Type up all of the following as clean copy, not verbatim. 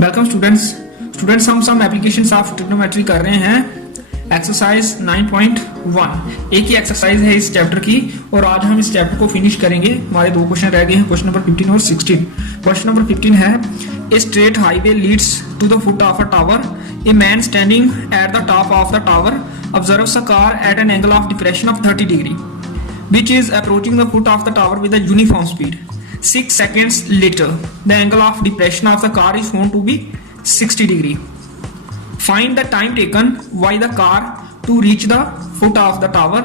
Welcome students हम सम applications of trigonometry कर रहे हैं एक्सरसाइज 9.1। एक ही एक्सरसाइज है इस चैप्टर की और आज हम इस चैप्टर को फिनिश करेंगे। हमारे दो क्वेश्चन रह गए हैं, क्वेश्चन नंबर 15 और 16। क्वेश्चन नंबर 15 है a straight highway leads to the foot of a tower. A man standing at the top of the tower observes a car at an angle of depression of 30 degree which is approaching the foot of the tower with a uniform speed. 6 seconds later, the angle of depression of the car is found to be 60 degree. Find the time taken by the car to reach the foot of the tower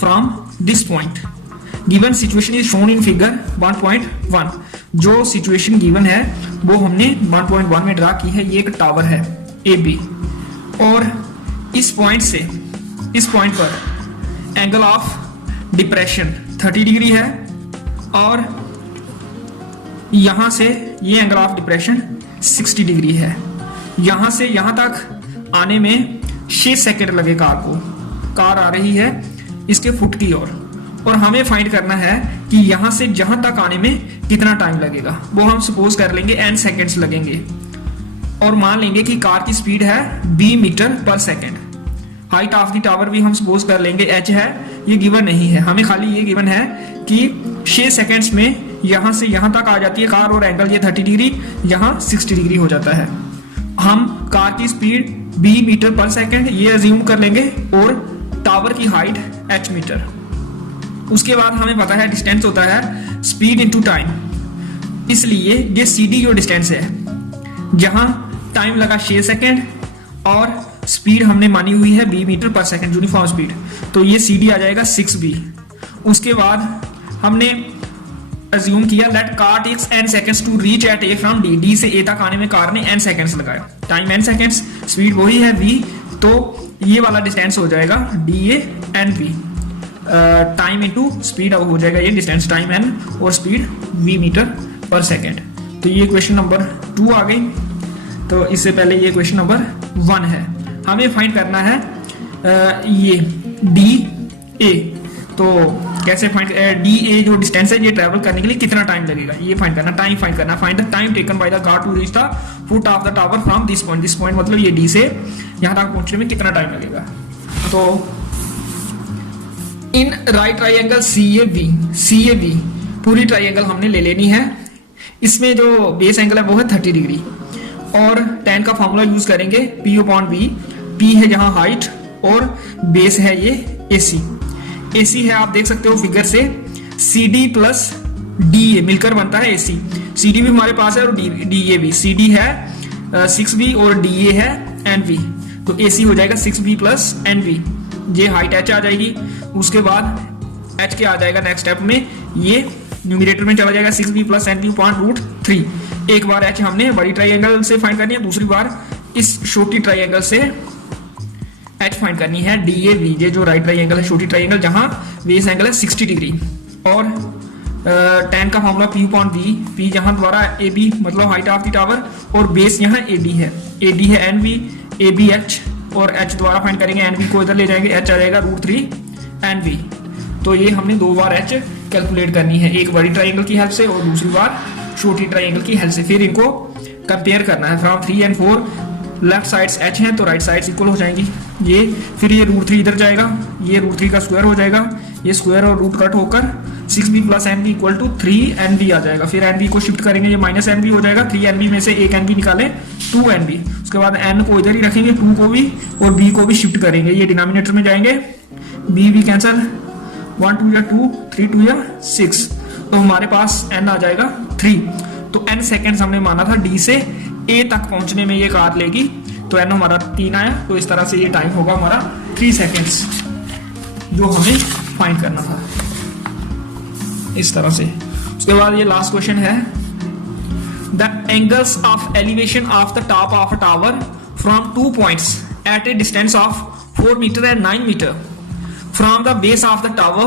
from this point. Given situation is shown in figure 1.1. जो situation given है वो हमने 1.1 में draw की है। ये एक tower है AB और इस पॉइंट पर एंगल ऑफ डिप्रेशन 30 डिग्री है और यहां से ये एंगल ऑफ डिप्रेशन 60 डिग्री है। यहां से यहां तक आने में 6 सेकंड लगे कार को। कार आ रही है इसके फुट की ओर और हमें फाइंड करना है कि यहां से जहां तक आने में कितना टाइम लगेगा। वो हम सपोज कर लेंगे n सेकेंड्स लगेंगे और मान लेंगे कि कार की स्पीड है b मीटर पर second. Height of the tower भी हम सपोज कर लेंगे h है, ये गिवन नहीं है, हमें खाली ये गिवन है कि 6 सेकेंड्स में यहां से यहां तक आ जाती है कार और एंगल ये 30 डिग्री यहां 60 डिग्री हो जाता है। हम कार की स्पीड b मीटर पर सेकेंड ये अज्यूम कर लेंगे और टावर की हाइट h मीटर। उसके बाद हमें पता है डिस्टेंस होता है स्पीड इनटू टाइम, इसलिए ये cd जो डिस्टेंस है जहां टाइम लगा 6 सेकेंड और स्पीड हमने मानी हुई है b मीटर पर सेकंड यूनिफॉर्म स्पीड, तो ये cd आ जाएगा 6b। उसके बाद हमने अज्यूम किया let car takes n seconds to reach at a from d से a तक आने में कार ने n सेकंड्स लगाया। टाइम n सेकंड्स, स्पीड वही है v, तो ये वाला डिस्टेंस हो जाएगा da nv। Time into speed हो जाएगा ये डिस्टेंस टाइम n और स्पीड v मीटर पर सेकंड। तो ये क्वेश्चन नंबर 2 आ गई। तो इससे पहले ये क्वेश्चन नंबर 1 है। हमें फाइंड करना है ये डी ए। तो कैसे फाइंड डी ए जो डिस्टेंस है ये ट्रैवल करने के लिए कितना टाइम लगेगा ये फाइंड करना, टाइम फाइंड करना। Find the time taken by the car to reach the foot of the tower from this point मतलब ये डी से यहां तक पहुंचने में कितना टाइम लगेगा। तो in right triangle C A B पूरी ट्राइंगल हमने ले लेनी है। इसमें जो बेस एंगल है वो है 30 डिग्री और tan का फॉर्मूला यूज करेंगे P/B। P है यहाँ हाइट और बेस है ये AC है, आप देख सकते हो फिगर से। CD प्लस DA मिलकर बनता है AC। CD भी हमारे पास है और DA भी। CD है 6B और DA है NB, तो AC हो जाएगा 6B प्लस NB। ये हाइट H आ जाएगी। उसके बाद H के आ जाएगा नेक्स्ट स्टेप में, ये न्यूमरेटर में चला जाएगा 6B प्लस NB अपॉन √3। एक बार H हमने बड़ी ट्राइंगल से फाइंड करनी है, दूसरी बार इस छोटी ट्राइंगल से H फाइंड करनी है DAV। ये जो राइट ट्राइंगल है छोटी ट्राइंगल जहां बेस एंगल है 60 डिग्री और tan का फॉर्मूला P/B। P जहां द्वारा AB मतलब हाइट ऑफ द टावर और बेस यहां AD है NB, AB H और H द्वारा फाइंड करेंगे। NB को इधर ले जाएंगे, H आ जाएगा √3 NB। तो ये हमने 2 बार H कैलकुलेट करनी है, एक बड़ी ट्राइंगल की हेल्प से और दूसरी बार छोटी ट्राइंगल की हेल्प से। फिर इनको कंपेयर करना है फ्रॉम 3 और 4। लेफ्ट साइड्स H हैं तो राइट साइड्स इक्वल हो जाएंगी। ये फिर ये √3 इधर जाएगा, ये √3 का स्क्वायर हो जाएगा, ये स्क्वायर और रूट कट होकर 6B plus NB equal to 3NB आ जाएगा। फिर NB को शिफ्ट करेंगे, ये माइनस NB हो जाएगा। 3NB में से एक NB निकालें 2NB। उसके बाद N को इधर ही रखेंगे, 2 को भी और B को भी शिफ्ट करेंगे, ये डिनोमिनेटर में जाएंगे। B कैंसल, 1 2 या 2, 3 2 या 6, तो हमारे पास n आ जाएगा 3। तो n सेकेंड्स हमने माना था D से A तक पहुंचने में ये कार लेगी, तो n हमारा 3 आया। तो इस तरह से ये टाइम होगा हमारा 3 सेकेंड्स जो हमें फाइंड करना था इस तरह से। उसके बाद ये लास्ट क्वेश्चन है the angles of elevation of the top of a tower from 2 points at a distance of 4 metre and 9 metre from the base of the tower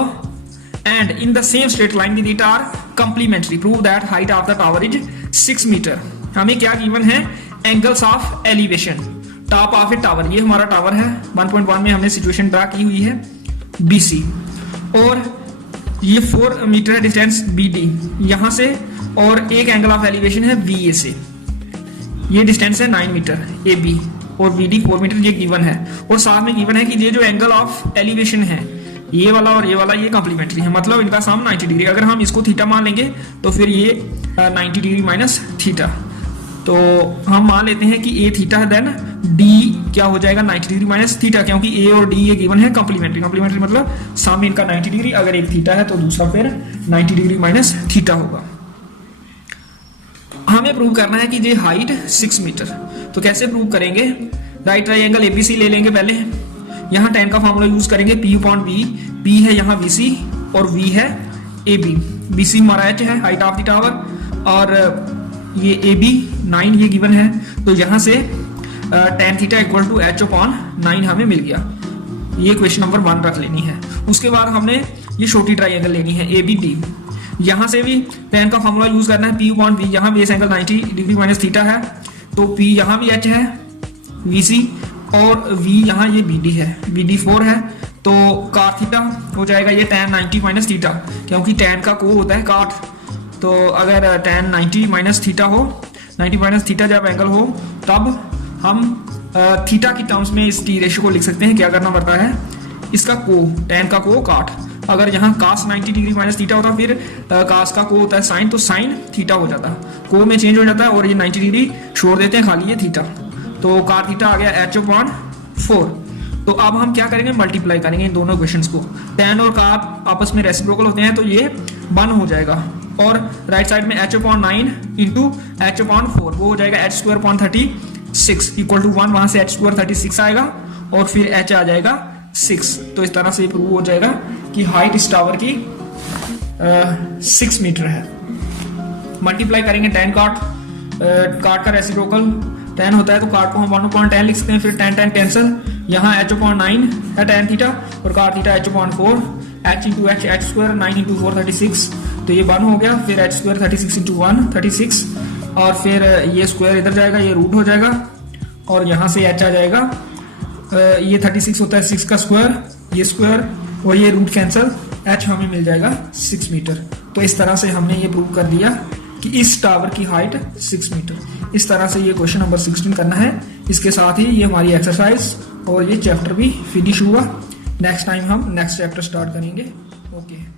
and in the same straight line with it are complementary. Prove that height of the tower is 6 meter. हमें क्या given है? Angles of elevation top of A tower. ये हमारा tower है 1.1 में हमने situation draw की हुई है BC और ये 4 मीटर है डिस्टेंस BD यहां से और एक एंगल ऑफ एलिवेशन है VA से। ये डिस्टेंस है 9 मीटर ए बी और बी डी 4 मीटर, ये गिवन है। और साथ में गिवन है कि ये जो एंगल ऑफ एलिवेशन है ये वाला और ये वाला ये कॉम्प्लीमेंट्री है, मतलब इनका सम 90 डिग्री। अगर हम इसको थीटा मान लेंगे तो फिर ये 90 डिग्री माइनस थीटा, तो हम मान लेते हैं कि ए थीटा है, देन डी क्या हो जाएगा 90 डिग्री माइनस थीटा, क्योंकि ए और डी ये गिवन है कॉम्प्लीमेंट्री। कॉम्प्लीमेंट्री मतलब सम इनका 90 डिग्री, अगर एक थीटा है तो दूसरा फिर 90 डिग्री माइनस थीटा होगा। हमें प्रूव करना है कि ये हाइट 6 मीटर, तो कैसे प्रूव करेंगे? राइट ट्राइंगल एबीसी ले लेंगे पहले, यहाँ tan का फॉर्मूला यूज करेंगे P/V, P है यहाँ BC और V है AB। BC हमारा h है, हाइट ऑफ द टावर, और ये AB 9 ये गिवन है, तो यहाँ से tan theta equal to h/9 हमें मिल गया। ये क्वेश्चन नंबर 1 रख लेनी है। उसके बाद हमने ये छोटी ट्राइंगल लेनी है ABD, यहाँ से भी tan का फॉर्मूला यूज करना है P/V, यहाँ base angle 90 degree minus theta है, तो P यहाँ भी h है, VC और V यहाँ ये BD है, BD 4 है, तो cot थीटा हो जाएगा ये tan 90 माइनस थीटा, क्योंकि tan का को होता है cot, तो अगर tan 90 माइनस थीटा हो, 90 माइनस थीटा जब एंगल हो तब हम थीटा की टर्म्स में इस टी रेशियो को लिख सकते हैं। क्या करना पड़ता है? इसका को, tan का को cot, अगर यहाँ cos 90 डिग्री माइनस थीटा होता फिर cos का को होता है sin, तो sin थीटा हो जाता, को में चेंज हो जाता है और ये 90 डिग्री छोड़ देते हैं खाली ये थीटा, तो cot थीटा आ गया h/4। तो अब हम क्या करेंगे? मल्टीप्लाई करेंगे इन दोनों इक्वेशंस को। tan और cot आपस में रेसिप्रोकल होते हैं, तो ये 1 हो जाएगा, और राइट साइड में h/9 इंटू h/4 वो हो जाएगा h² 36 इक्वल टू 1, वहां से h² 36 आएगा और फिर h आ जाएगा 6। तो इस तरह से ये प्रूव हो जाएगा कि हाइट इस टावर की 6 मीटर है। मल्टीप्लाई करेंगे tan cot, cot का रेसिप्रोकल tan होता है, तो cot को हम 1/10 लिख सकते हैं, फिर tan कैंसिल, यहाँ h/9 है tan थीटा और cot theta h/4, h into h, h² 9 into 4 36, तो ये 1 हो गया, फिर h² 36 इंटू 1 36, और फिर ये स्क्वायर इधर जाएगा, ये रूट हो जाएगा, और यहाँ से h आ जाएगा, ये 36 होता है 6 का स्क्वायर, ये स्क्वायर और ये रूट कैंसिल, h हमें मिल जाएगा 6 मीटर। तो इस तरह से हमने ये प्रूव कर दिया कि इस टावर की हाइट 6 मीटर। इस तरह से ये क्वेश्चन नंबर 16 करना है। इसके साथ ही ये हमारी एक्सरसाइज और ये चैप्टर भी फिनिश हुआ। नेक्स्ट टाइम हम नेक्स्ट चैप्टर स्टार्ट करेंगे। ओके।